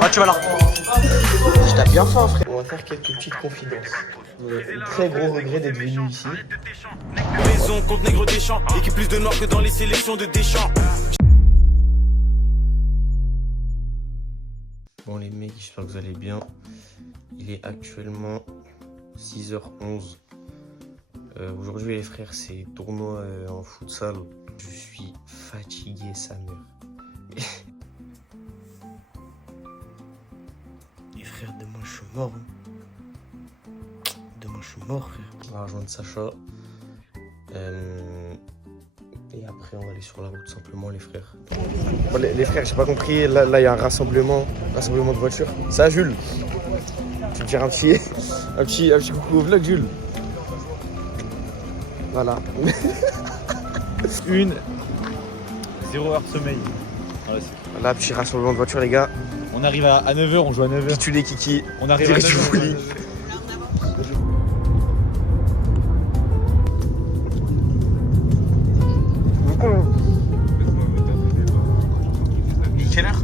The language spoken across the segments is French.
Ah, tu vas là. Je tape bien fort, frère. On va faire quelques petites confidences. Très gros regret d'être venu ici. Maison contre Nègre Deschamps, équipe plus de noirs que dans les sélections de Deschamps. Bon les mecs, j'espère que vous allez bien. Il est actuellement 6h11. Aujourd'hui les frères, c'est tournoi en futsal. Je suis fatigué sa mère. Les frères, demain je suis mort. Demain je suis mort, frère. On va rejoindre Sacha. Et après on va aller sur la route simplement les frères. Bon, les frères, j'ai pas compris, là il y a un rassemblement de voitures. Ça Jules, tu me dire un petit coucou au vlog Jules. Voilà. 0 heure de sommeil. Voilà, petit rassemblement de voitures les gars. On arrive à 9h, on joue à 9h. Pitu les kiki. On arrive à 9h. Quelle heure?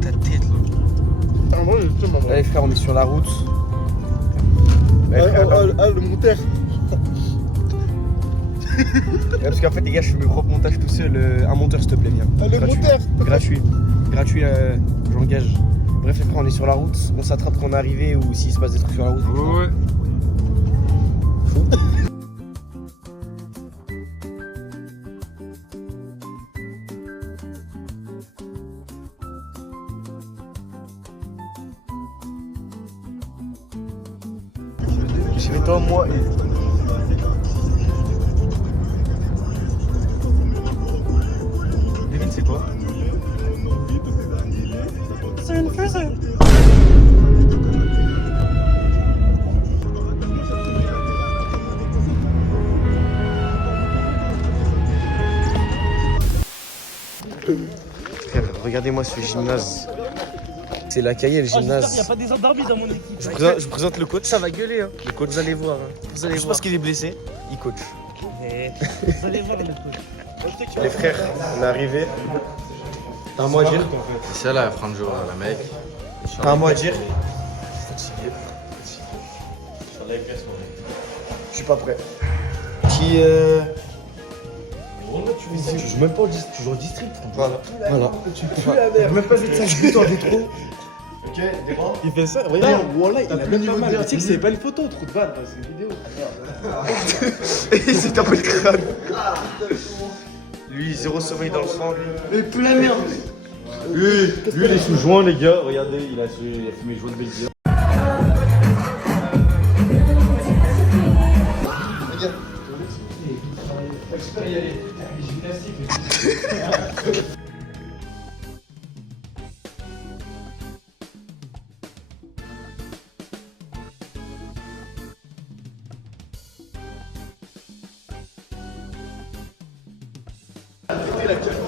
Ta tête là. Allez frère, on est sur la route. Le monteur. Parce qu'en fait les gars, je fais mes propres montages tout seul. Un monteur s'il te plaît, viens. Le monteur. Gratuit, j'engage. Bref les frères, on est sur la route. On s'attrape quand on est arrivé ou s'il se passe des trucs sur la route. Ouais. J'ai fait toi, moi et... Devine c'est quoi? C'est une fusée. Frère, regardez-moi ce gymnase. C'est la cahier le gymnase. Il n'y a pas des endormis dans mon équipe. Je présente le coach. Ça va gueuler, hein. Le coach, vous allez voir. Vous allez voir. Je pense qu'il est blessé. Il coach. Vous allez voir le truc. Les frères, on est arrivé. T'as un mot à dire? C'est ça là, Franjo, la mec. T'as un mot à dire? Je suis pas prêt. Qui Tu joues même pas toujours au district. Voilà. Tu pues la merde. Même pas fait de 5 minutes en rétro. Ok, des bras. Il fait ça. Regarde, voilà, il a même pas mal. Tu sais que c'est pas une photo, trou de balle, c'est une vidéo. Et il s'est tapé le crâne. Lui, zéro sommeil dans le sang. Mais plus la merde. Lui, il est sous joint, les gars. Regardez, il a fumé joint de Belgique.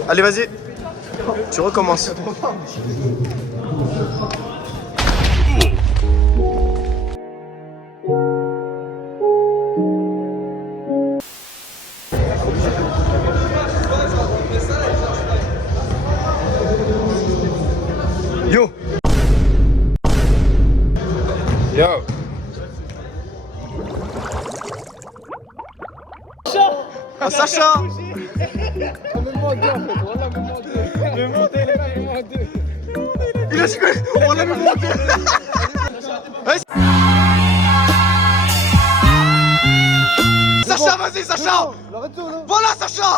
Allez, vas-y. Tu recommences. Yo. Yo. Ah, Sacha. Il a signé. On l'a même monté. Sacha, vas-y, Sacha. Voilà, Sacha.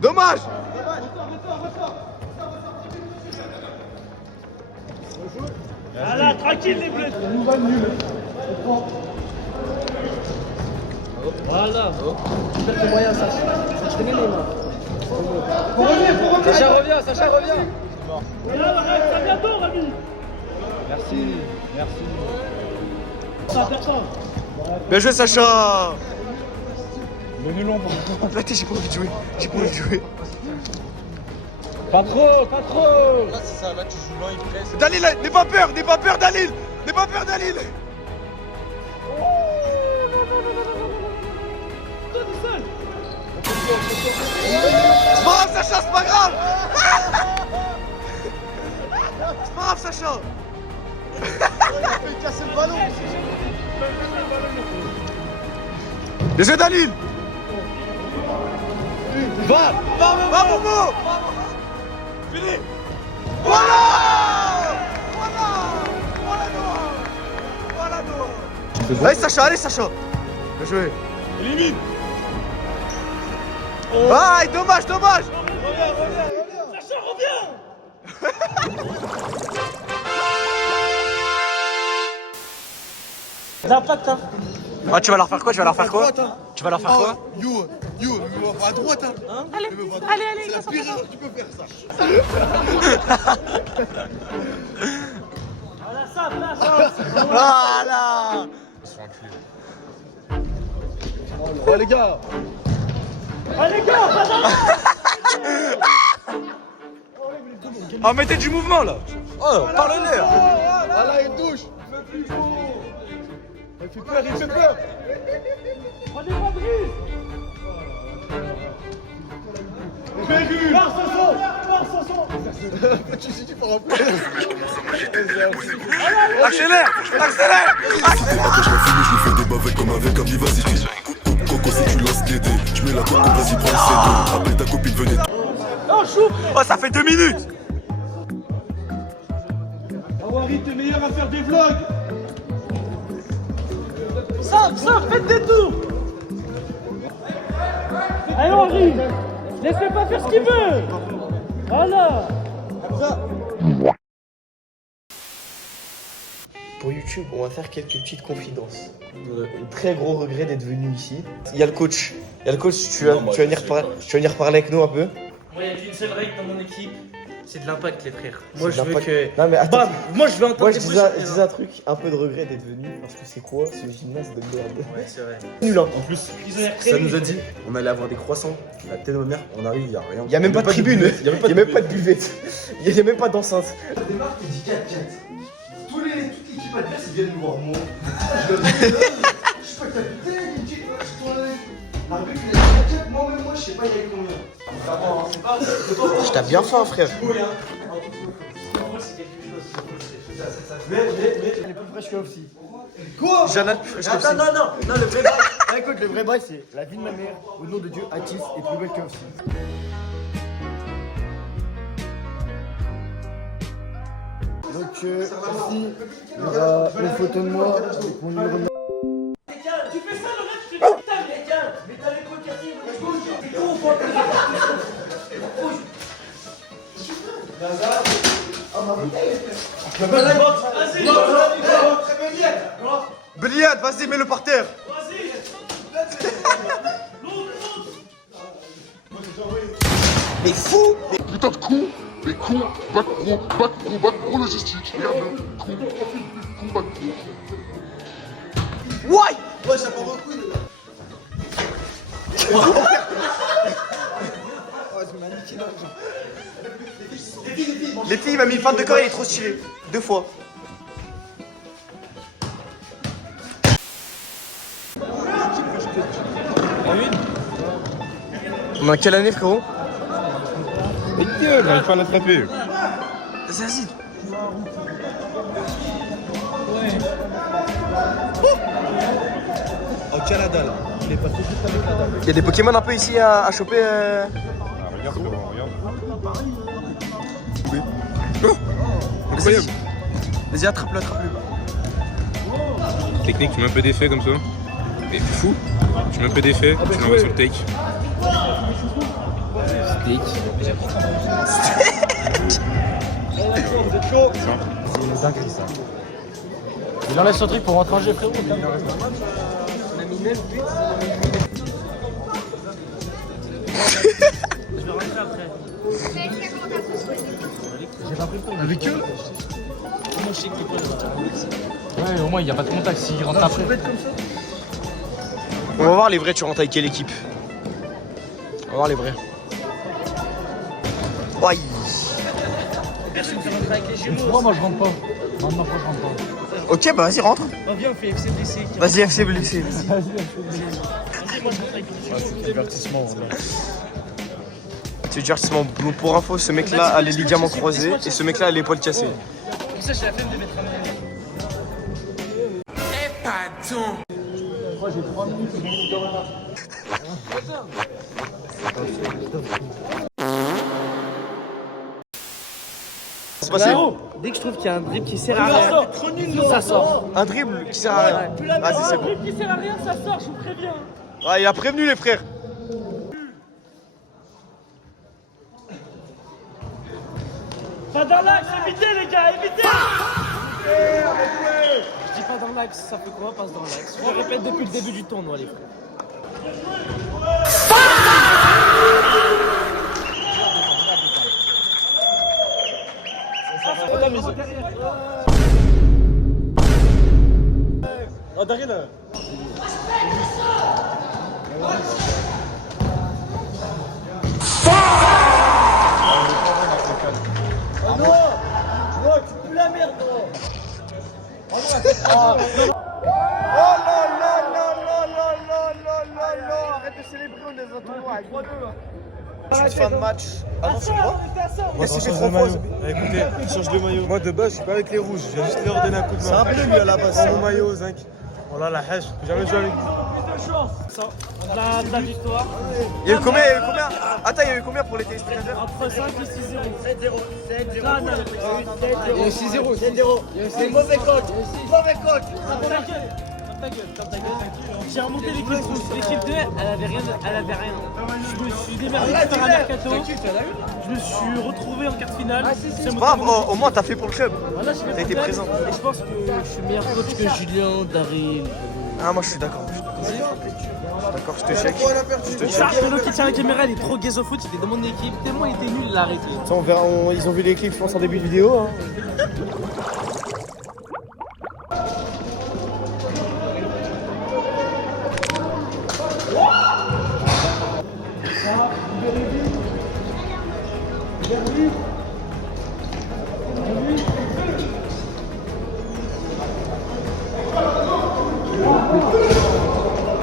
Dommage. Voilà, tranquille les bleus. Voilà. Faites moyen, Sacha. Je connais les mains. Sacha revient, Sacha revient. Ça bientôt, Rami. Merci. Ça personne. Bien joué, Sacha. Le nulon. Là, j'ai pas envie de jouer. Pas trop. Là, c'est ça, là, tu joues lent, il presse. Dalil, n'aie pas peur, Dalil. N'aie pas peur Dalil. C'est pas grave Sacha, c'est pas grave. C'est pas grave Sacha. Il a cassé le ballon. Bien joué Dalil. Va Momo. Fini. Voilà. Allez Sacha. Bien joué. Élimine. Aïe, dommage. Reviens. Sacha, reviens. L'impact, hein. Ah, tu vas leur faire quoi Tu vas leur faire quoi You, me va à droite, hein. Allez, C'est la pire erreur que tu peux faire ça. Voilà. Oh les gars. Ah, mettez du mouvement là. Oh, parlez-leur. Ah là, il touche. Il fait peur. Accélère. Je la fume et je lui fais des bavets comme avec un vivacity. Coco si tu lances les dés, tu mets la coco, vas-y prends le C2. Appelle ta copine, venez. Oh, ça fait 2 minutes. Awari, t'es meilleur à faire des vlogs. Ça, faites des tours. Allez Henri, laisse-le pas faire ce qu'il veut. Voilà. Pour YouTube, on va faire quelques petites confidences. Un très gros regret d'être venu ici. Il y a le coach. Tu vas venir parler avec nous un peu. Moi, il n'y a qu'une seule règle dans mon équipe, c'est de l'impact, les frères. Moi, je veux que. Non, mais attends. Bam. Moi, je veux entendre Moi, je des disais un truc, un peu de regret d'être venu parce que c'est quoi ce gymnase de merde. Ouais, c'est vrai. Nul, hein. En plus, Ça nous a dit, on allait avoir des croissants. La tête de ma mère, on arrive, il y a rien. Il y a même pas de tribune, il y a même pas de buvette, il y a même pas d'enceinte. Ça démarre, t'es dit 4-4. Toute l'équipe adverse, ils viennent me voir moi. Je sais pas capitaine, il dit arbitre, il a dit 4-4, moi, je sais pas, il y a eu combien. Je tape bien fort, frère. Mais il est plus fraîche que aussi. Quoi Janat, Non, le vrai bail. Ah, écoute, le vrai bail, c'est la vie de ma mère, au nom de Dieu, Atis est plus belle que aussi. Donc, ici, il y aura une photo de moi avec mon numéro de. Tu fais ça, le reste, tu fais putain, mais t'as les cocassines, t'es con ou pas? Beliade, vas-y, mets-le par terre. Mais fou. Putain de con, mais con, bac pro logistique. Merde, con, bac pro. Ouais. Ouais, ça part en couille, là. Les filles, il m'a mis le fan de corps, il est trop stylé. 2 fois. On est en quelle année, frérot? mais gueule, j'arrive pas à l'attraper. Vas-y. Au Canada, là. Il est passé juste avec la dame. Il y a des Pokémon un peu ici à choper. Ah, regarde, regarde. Incroyable. Vas-y, attrape-le. Technique, tu mets un peu d'effet comme ça. Et fou. Tu mets un peu d'effet, tu l'envoies sur le take. Steak. Vous êtes chaud? C'est une dinguerie, ça. Il enlève son truc pour rentrer en jeu, frérot. On a mis 9 buts. Je vais rentrer après. J'ai pas pris le temps. Avec eux? Moi, je sais que t'es pas là. Ouais, au moins, il n'y a pas de contact s'il rentre après. On va voir les vrais, tu rentres avec quelle équipe? On va voir les vrais. Ouais. Personne ne peut rentrer avec les jumeaux. Moi, je rentre pas. Non, je rentre pas. Ok, bah vas-y, rentre. Viens, on fait FC blessé. Vas-y, FC blessé. Vas-y, moi je montre avec C'est divertissement. C'est divertissement. Pour info, ce mec-là a les ligaments croisés et ce mec-là a l'épaule cassée. Comme ça, j'ai la flemme de mettre un maillot. C'est passé. Dès que je trouve qu'il y a un dribble qui sert à rien, ça sort. Un dribble qui sert à rien. Vas-y, c'est bon. Qui sert à rien, ça sort, je vous préviens. Ouais, il a prévenu les frères. Pas dans l'axe, évitez les gars, évitez. Je dis pas dans l'axe, ça fait quoi, passe dans l'axe. Je le répète depuis le début du tournoi, les frères. Oh, derrière là. Tu pues la merde, gros. Oh là là là là là là là là. Arrête de célébrer, on est dans un tournoi avec 3-2. Je suis fin de match. Ah non, c'est quoi? Qu'est-ce qu'il fait propose? Écoutez, change de maillot. Moi de base, je suis pas avec les rouges. Je viens juste leur donner un coup de main. C'est un bleu lui à la base. C'est mon maillot, Zinc. Oh là la hache, j'ai jamais joué avec lui. La victoire. Il y a eu combien? Attends, il y a eu combien pour les téléspectateurs? Entre 5 et 6-0. 7-0. Là, non, Il y a eu 6-0. 7-0. C'est mauvais coach. Mauvais coach. ta gueule. J'ai remonté l'équipe rouge. L'équipe 2, elle avait rien. Je me suis démerdé pour faire un mercato. Je me suis retrouvé en quart de finale. C'est pas grave, au moins t'as fait pour le club. Voilà, t'as été présent. Et je pense que je suis meilleur coach que Julien, Daryl. Ah, moi je suis d'accord. D'accord, je te check. Celui qui tient la caméra, il est trop gaze au foot, il est dans mon équipe. Tellement il était nul, il a arrêté. On verra, ils ont vu les clips, je pense, en début de vidéo. Hein.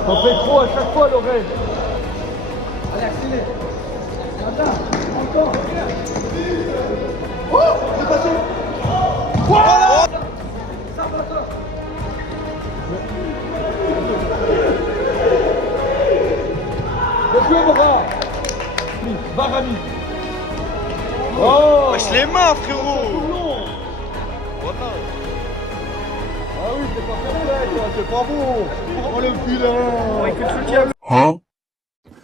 T'en fais trop à chaque fois, Lorraine. Allez, accélère. Attends, encore. Oh, c'est passé. Voilà. Ça va, ça. Monsieur Mora. Va, Rami. Oh. Wesh les mains, frérot. Ah oui, c'est pas perfect, c'est pas bon. Oh le vilain. Avec le soutien. Hein?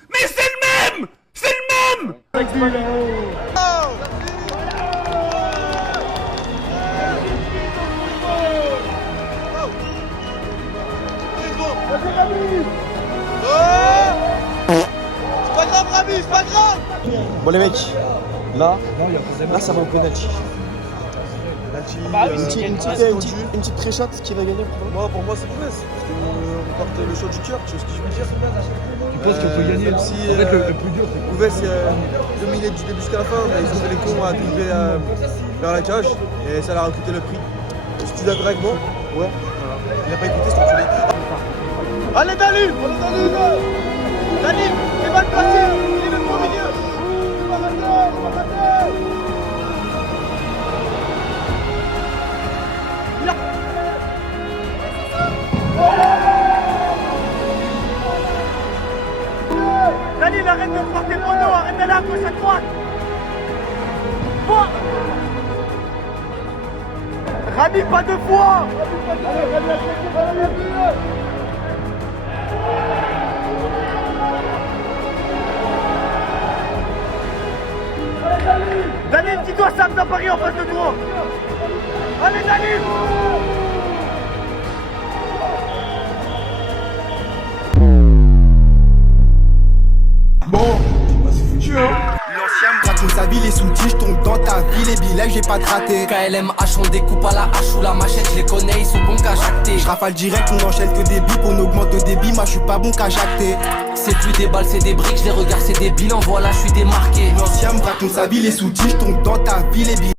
Mais c'est le même! C'est le même! Avec le vilain. C'est pas grave, Rami, c'est pas grave. Bon les mecs, là ça va au penalty. Une petite pré-shot qui va gagner Pour moi c'est Gouvès. On porte le shot du cœur, tu vois ce que je veux dire. Tu penses qu'on peut gagner? Même si le plus dur c'est Gouvès dominé du début jusqu'à la fin, mais ils ont fait les cons à dribbler vers la cage et ça leur a coûté le prix. Est-ce que tu es d'accord avec moi? Ouais. Voilà. Il n'a pas écouté, c'est enculé. Allez Dalim, Dalim, il va le passer, il est le bon milieu. Il va rater. Dalim, arrête de porter mon dos, arrête d'aller à gauche, à droite. Rami, pas deux fois. Dalim, dis-toi ça dans Paris en face de toi. Allez Dalim. L'ancien me raconte sa vie, les sous-titres, je tombe dans ta vie, les billets, j'ai pas de raté. KLMH, on découpe à la hache ou la machette, je les connais, ils sont bons qu'à jacter. Je rafale direct, on enchaîne que des bips, on augmente le débit, moi je suis pas bon qu'à jacter. C'est plus des balles, c'est des briques, je les regarde, c'est des bilans, voilà, je suis démarqué. L'ancien me raconte sa vie, les sous-titres, je tombe dans ta vie, les billets.